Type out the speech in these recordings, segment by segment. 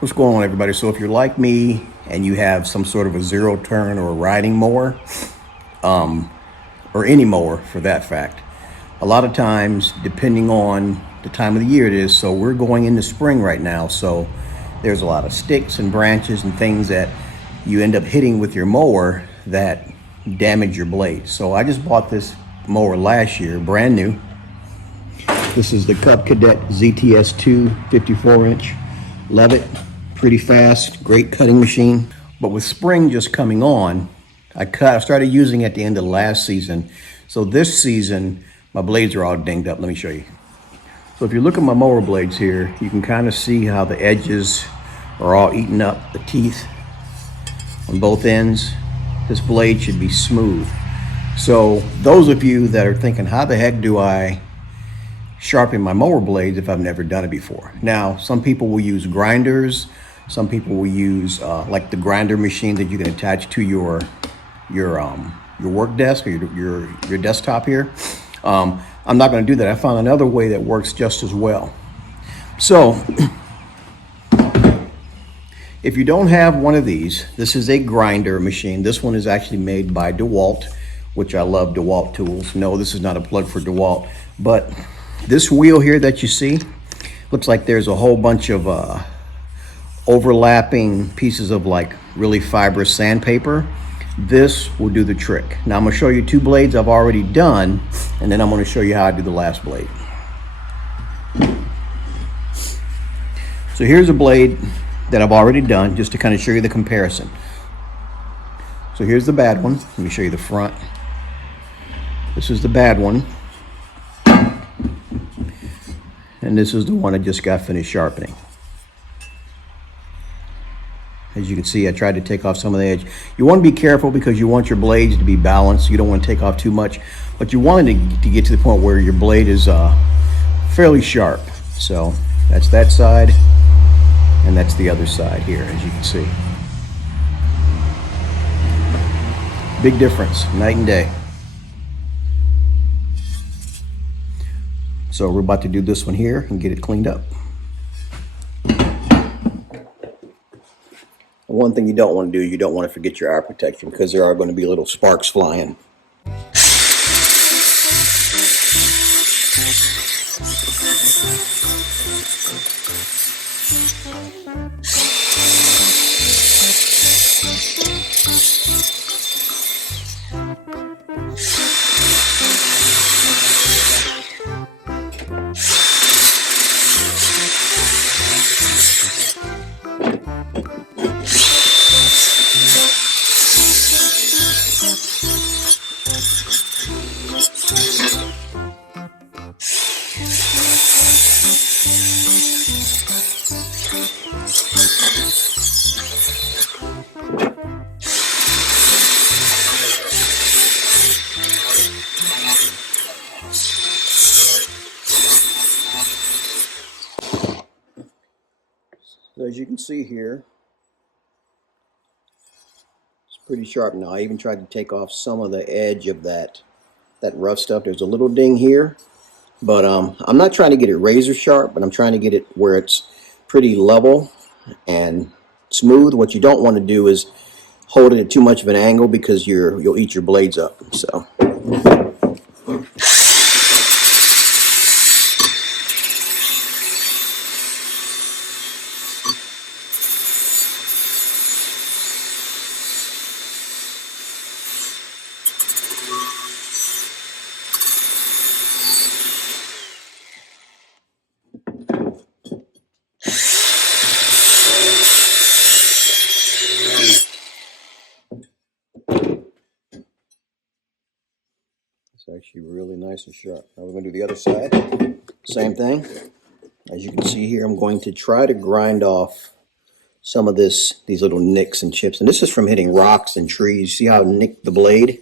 What's going on, everybody? So if you're like me and you have some sort of a zero turn or a riding mower, or any mower for that fact, a lot of times, depending on the time of the year it is, so we're going into spring right now, so there's a lot of sticks and branches and things that you end up hitting with your mower that damage your blade. So I just bought this mower last year, brand new. This is the Cub Cadet ZTS2 54-inch. Love it. Pretty fast, great cutting machine. But with spring just coming on, I started using it at the end of last season. So this season, my blades are all dinged up. Let me show you. So if you look at my mower blades here, you can kind of see how the edges are all eaten up, the teeth on both ends. This blade should be smooth. So those of you that are thinking, how the heck do I sharpen my mower blades if I've never done it before? Now, some people will use grinders. Some people will use like the grinder machine that you can attach to your work desk or your desktop here. I'm not going to do that. I found another way that works just as well. So if you don't have one of these, this is a grinder machine. This one is actually made by DeWalt, which I love DeWalt tools. No, this is not a plug for DeWalt, but this wheel here that you see looks like there's a whole bunch of overlapping pieces of like really fibrous sandpaper. This will do the trick. Now I'm going to show you two blades I've already done, and then I'm going to show you how I do the last blade. So here's a blade that I've already done, just to kind of show you the comparison. So here's the bad one. Let me show you the front. This is the bad one. And this is the one I just got finished sharpening. As you can see, I tried to take off some of the edge. You want to be careful because you want your blades to be balanced. You don't want to take off too much, but you want it to get to the point where your blade is fairly sharp. So that's that side, and that's the other side here, as you can see. Big difference, night and day. So we're about to do this one here and get it cleaned up. One thing you don't want to do, you don't want to forget your eye protection, because there are going to be little sparks flying. So as you can see here, it's pretty sharp now. I even tried to take off some of the edge of that rough stuff. There's a little ding here, but I'm not trying to get it razor sharp, but I'm trying to get it where it's pretty level and smooth. What you don't want to do is hold it at too much of an angle, because you'll eat your blades up. So it's actually really nice and sharp. Now we're going to do the other side. Same thing. As you can see here, I'm going to try to grind off some of these little nicks and chips. And this is from hitting rocks and trees. See how it nicked the blade?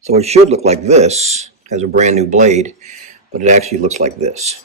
So it should look like this as a brand new blade, but it actually looks like this.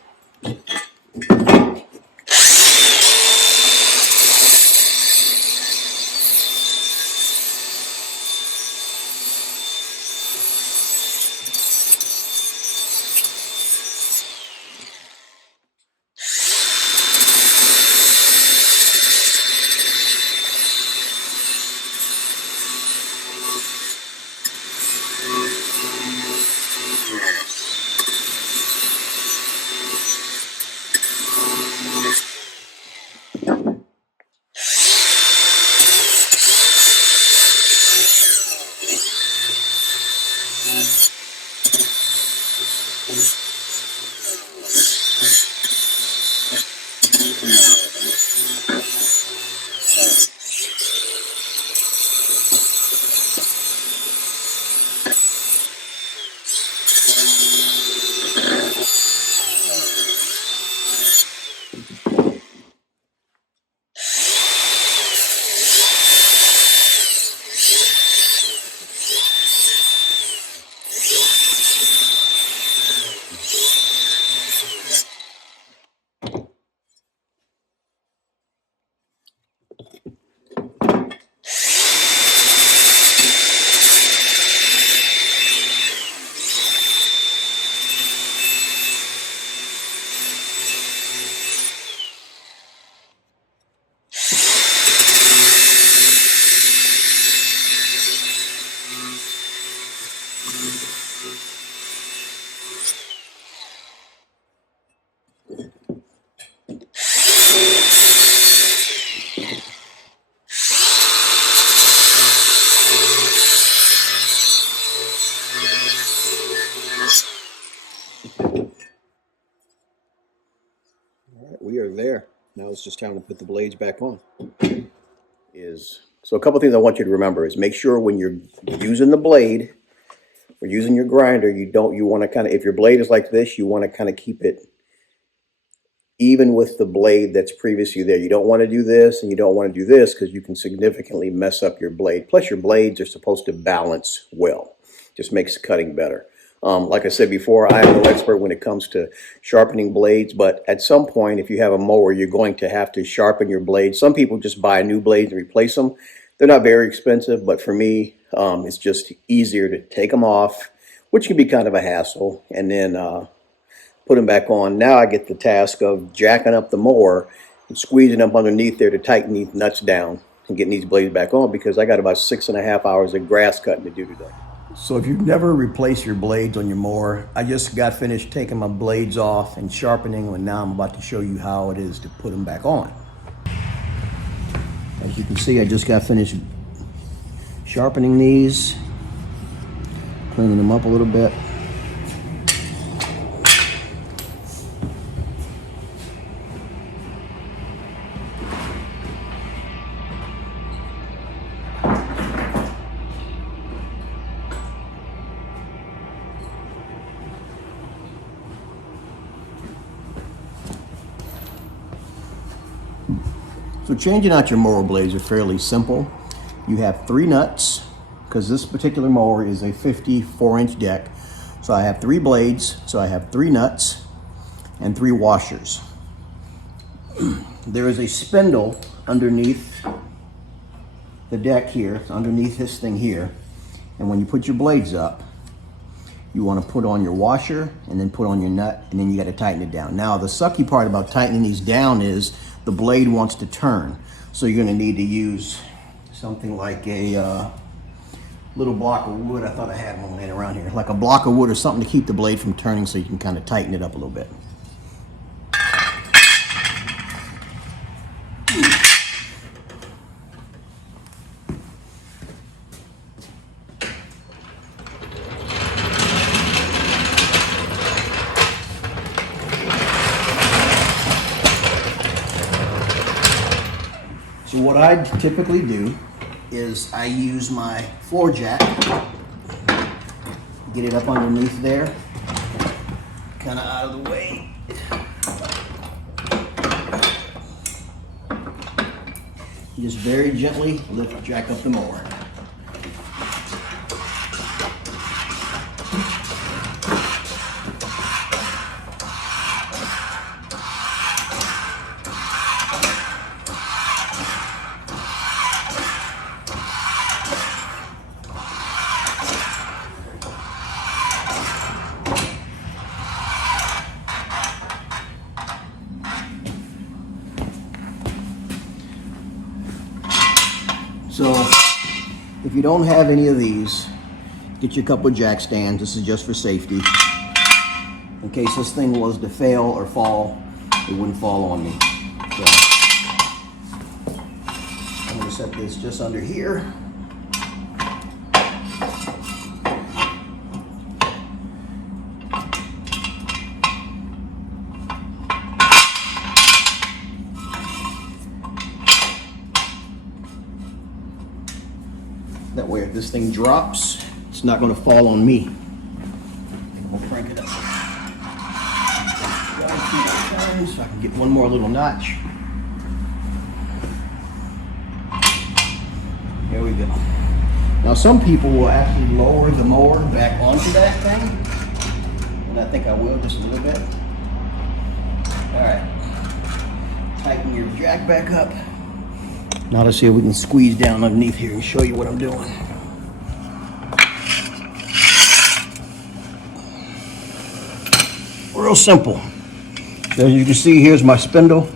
We are there. Now it's just time to put the blades back on. So a couple things I want you to remember is make sure when you're using the blade or using your grinder, you want to kind of, if your blade is like this, you want to kind of keep it even with the blade that's previously there. You don't want to do this and you don't want to do this because you can significantly mess up your blade. Plus your blades are supposed to balance well. Just makes cutting better. Like I said before, I am no expert when it comes to sharpening blades, but at some point, if you have a mower, you're going to have to sharpen your blades. Some people just buy new blades and replace them. They're not very expensive, but for me, it's just easier to take them off, which can be kind of a hassle, and then put them back on. Now I get the task of jacking up the mower and squeezing up underneath there to tighten these nuts down and getting these blades back on because I got about 6.5 hours of grass cutting to do today. So if you've never replaced your blades on your mower, I just got finished taking my blades off and sharpening, and now I'm about to show you how it is to put them back on. As you can see, I just got finished sharpening these, cleaning them up a little bit. So changing out your mower blades are fairly simple. You have 3 nuts, because this particular mower is a 54-inch deck. So I have 3 blades, so I have 3 nuts and 3 washers. There is a spindle underneath the deck here, it's underneath this thing here. And when you put your blades up, you want to put on your washer and then put on your nut, and then you got to tighten it down. Now the sucky part about tightening these down is the blade wants to turn. So you're going to need to use something like a little block of wood. I thought I had one laying around here. Like a block of wood or something to keep the blade from turning so you can kind of tighten it up a little bit. So what I typically do is I use my floor jack, get it up underneath there, kind of out of the way. Just very gently lift, jack up the mower. So if you don't have any of these, get you a couple of jack stands. This is just for safety. In case this thing was to fail or fall, it wouldn't fall on me. So I'm going to set this just under here. That way if this thing drops, it's not going to fall on me. We'll crank it up. So I can get one more little notch. There we go. Now some people will actually lower the mower back onto that thing. And I think I will just a little bit. Alright. Tighten your jack back up. Now let's see if we can squeeze down underneath here and show you what I'm doing. Real simple. As you can see, here's my spindle.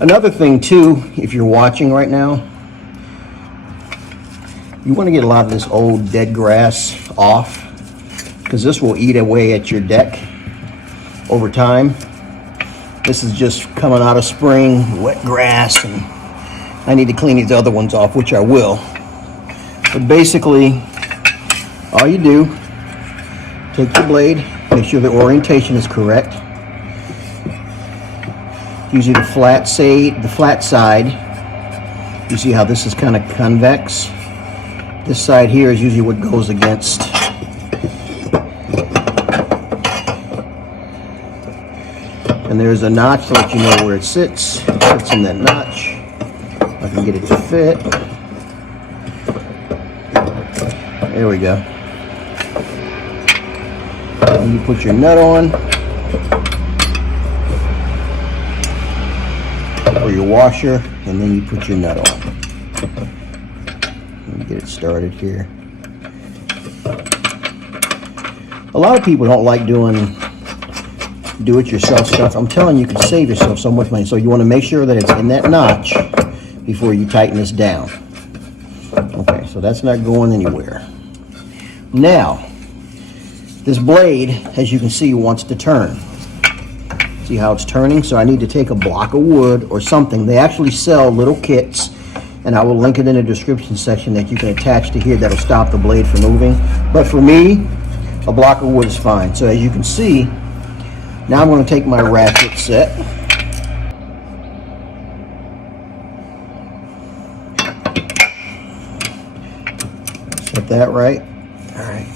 Another thing too, if you're watching right now, you want to get a lot of this old dead grass off, because this will eat away at your deck over time. This is just coming out of spring, wet grass, and I need to clean these other ones off, which I will. But basically, all you do, take your blade, make sure the orientation is correct. Usually the flat side, you see how this is kind of convex? This side here is usually what goes against. And there's a notch to let you know where it sits. It sits in that notch. I can get it to fit. There we go. And you put your nut on, or your washer, and then you put your nut on. Let me get it started here. A lot of people don't like doing do-it-yourself stuff. I'm telling you, you can save yourself so much money. So you want to make sure that it's in that notch before you tighten this down. Okay, so that's not going anywhere. Now, this blade, as you can see, wants to turn. See how it's turning? So I need to take a block of wood or something. They actually sell little kits, and I will link it in the description section that you can attach to here that'll stop the blade from moving. But for me, a block of wood is fine. So as you can see, now I'm going to take my ratchet set. Set that right. All right.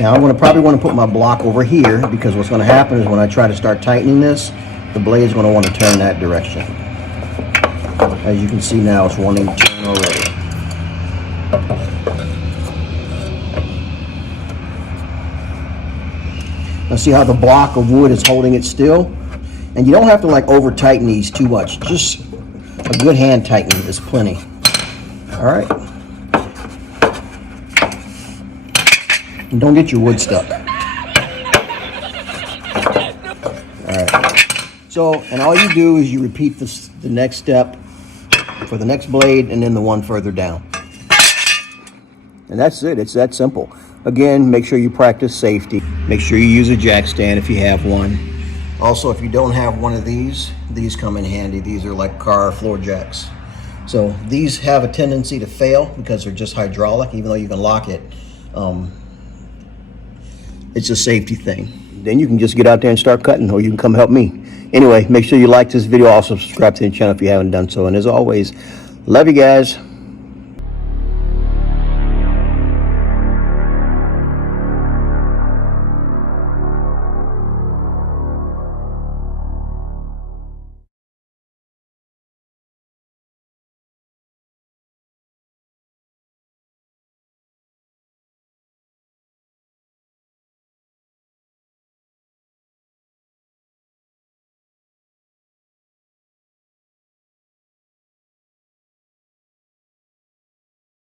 Now I'm going to probably want to put my block over here, because what's going to happen is when I try to start tightening this, the blade is going to want to turn that direction. As you can see now, it's wanting to turn already. Now see how the block of wood is holding it still? And you don't have to like over tighten these too much. Just a good hand tightening is plenty. All right. And don't get your wood stuck. All right. So, and all you do is you repeat this, the next step for the next blade and then the one further down. And that's it. It's that simple. Again, make sure you practice safety. Make sure you use a jack stand if you have one. Also, if you don't have one of these come in handy. These are like car floor jacks. So these have a tendency to fail because they're just hydraulic, even though you can lock it. It's a safety thing. Then you can just get out there and start cutting, or you can come help me. Anyway, make sure you like this video. Also subscribe to the channel if you haven't done so. And as always, love you guys.